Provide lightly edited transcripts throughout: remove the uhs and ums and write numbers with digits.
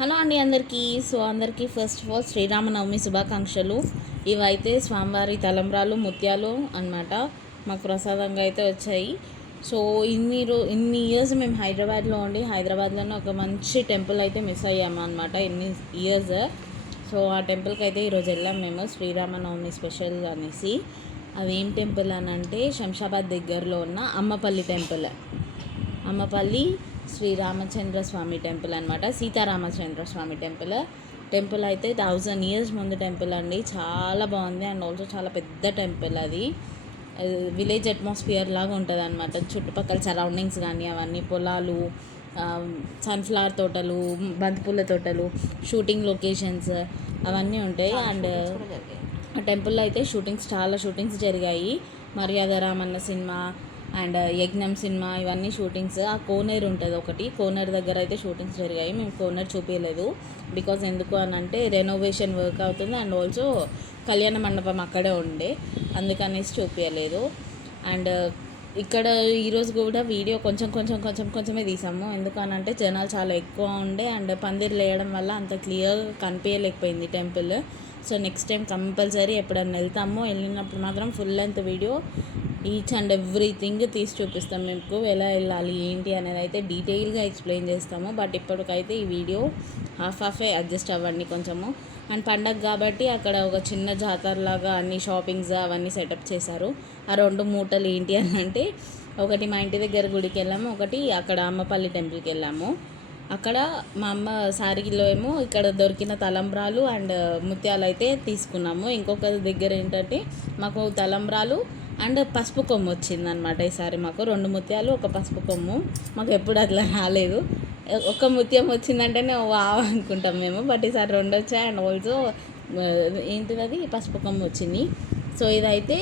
Hello అండి అందరికీ. అందరికీ ఫస్ట్ ఆఫ్ ఆల్ శ్రీరామనవమి శుభాకాంక్షలు. ఇవైతే స్వామివారి తలంబ్రాలు ముత్యాలు అన్నమాట మాకు ప్రసాదంగా అయితే వచ్చాయి. సో ఇన్ని ఇయర్స్ మేము హైదరాబాద్లో ఉండి హైదరాబాద్లోనే ఒక మంచి టెంపుల్ అయితే మిస్ అయ్యాము అనమాట ఇన్ని ఇయర్స్. సో ఆ టెంపుల్కి అయితే ఈరోజు వెళ్ళాం మేము, శ్రీరామనవమి స్పెషల్ అనేసి. అదేం టెంపుల్ అని అంటే శంషాబాద్ దగ్గరలో ఉన్న అమ్మపల్లి టెంపుల్. అమ్మపల్లి శ్రీరామచంద్ర స్వామి టెంపుల్ అనమాట, సీతారామచంద్ర స్వామి టెంపుల్ అయితే 1000 years ముందు టెంపుల్ అండి. చాలా బాగుంది అండ్ ఆల్సో చాలా పెద్ద టెంపుల్. అది విలేజ్ అట్మాస్ఫియర్ లాగా ఉంటుంది అనమాట. చుట్టుపక్కల సరౌండింగ్స్ కానీ అవన్నీ పొలాలు, సన్ఫ్లవర్ తోటలు, బంతిపూల తోటలు, షూటింగ్ లొకేషన్స్ అవన్నీ ఉంటాయి. అండ్ ఆ టెంపుల్లో అయితే చాలా షూటింగ్స్ జరిగాయి. మర్యాద రామన్న సినిమా అండ్ యజ్ఞం సినిమా ఇవన్నీ షూటింగ్స్. ఆ కోనేరు ఉంటుంది ఒకటి, కోనేరు దగ్గర అయితే షూటింగ్స్ జరిగాయి. మేము కోనేరు చూపించలేదు బికాజ్ ఎందుకు అని అంటే రెనోవేషన్ వర్క్ అవుతుంది అండ్ ఆల్సో కళ్యాణ మండపం అక్కడే ఉండే, అందుకనేసి చూపించలేదు. అండ్ ఇక్కడ ఈరోజు కూడా వీడియో కొంచెమే తీసాము. ఎందుకనంటే జనాలు చాలా ఎక్కువ ఉండే అండ్ పందిర్లు వేయడం వల్ల అంత క్లియర్గా కనిపించలేకపోయింది temple. So next time compulsory ఎప్పుడన్నా వెళ్ళినప్పుడు మాత్రం full length video each and everything తీసి చూపిస్తాం. మీకు ఎలా వెళ్ళాలి ఏంటి అనేది అయితే డీటెయిల్గా ఎక్స్ప్లెయిన్ చేస్తాము. బట్ ఇప్పటికైతే ఈ వీడియో హాఫే అడ్జస్ట్ అవ్వండి కొంచెము. అండ్ పండగ కాబట్టి అక్కడ ఒక చిన్న జాతరలాగా అన్ని షాపింగ్స్ అవన్నీ సెటప్ చేశారు. ఆ 2 మూటలు ఏంటి అని అంటే, ఒకటి మా ఇంటి దగ్గర గుడికి వెళ్ళాము, ఒకటి అక్కడ అమ్మపల్లి టెంపుల్కి వెళ్ళాము. అక్కడ మా అమ్మ సారీలో ఏమో ఇక్కడ దొరికిన తలంబ్రాలు అండ్ ముత్యాలు అయితే తీసుకున్నాము. ఇంకొక దగ్గర ఏంటంటే మాకు తలంబ్రాలు అండ్ పసుపు కొమ్ము వచ్చిందనమాట. ఈసారి మాకు 2 ముత్యాలు 1 పసుపు కొమ్ము. మాకు ఎప్పుడు అట్లా రాలేదు. ఒక ముత్యం వచ్చిందంటేనే వావ్ అనుకుంటాం మేము, బట్ ఈసారి 2 వచ్చాయి అండ్ ఆల్సో ఏంటిది పసుపు కొమ్ము వచ్చింది. సో ఇదైతే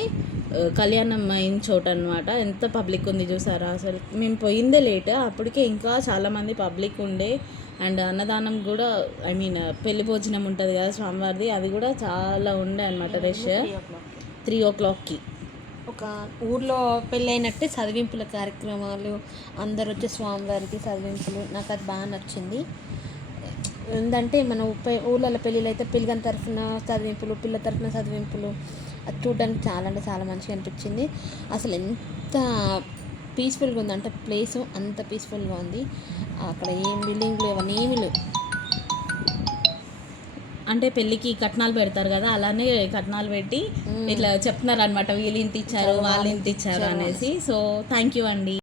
కళ్యాణం అయిన చోట అనమాట. ఎంత పబ్లిక్ ఉంది చూసారా, అసలు మేము పోయిందే లేట్, అప్పటికే ఇంకా చాలామంది పబ్లిక్ ఉండే. అండ్ అన్నదానం కూడా పెళ్లి భోజనం ఉంటుంది కదా స్వామివారిది, అది కూడా చాలా ఉండే అనమాట. రష్ 3 o'clockకి ఒక ఊర్లో పెళ్ళైనట్టే చదివింపుల కార్యక్రమాలు, అందరు వచ్చే స్వామివారికి చదివింపులు. నాకు అది బాగా నచ్చింది. ఏంటంటే మన ఊళ్ళలో పెళ్ళిళ్ళు అయితే పిల్లగాని తరఫున చదివింపులు, పిల్ల తరఫున చదివింపులు, అది చూడడానికి చాలా అంటే చాలా మంచిగా అనిపించింది. అసలు ఎంత పీస్ఫుల్గా ఉందంటే ప్లేసు అంత పీస్ఫుల్గా ఉంది. అక్కడ ఏం బిల్డింగ్లు అవన్నీ ఏమి లేవు. అంటే పెళ్ళికి కట్నాలు పెడతారు కదా, అలానే కట్నాలు పెట్టి ఇట్లా చెప్తున్నారు అనమాట, వీళ్ళు ఇంత ఇచ్చారు వాళ్ళు ఇంత ఇచ్చారు అనేసి. సో థ్యాంక్ యూ అండి.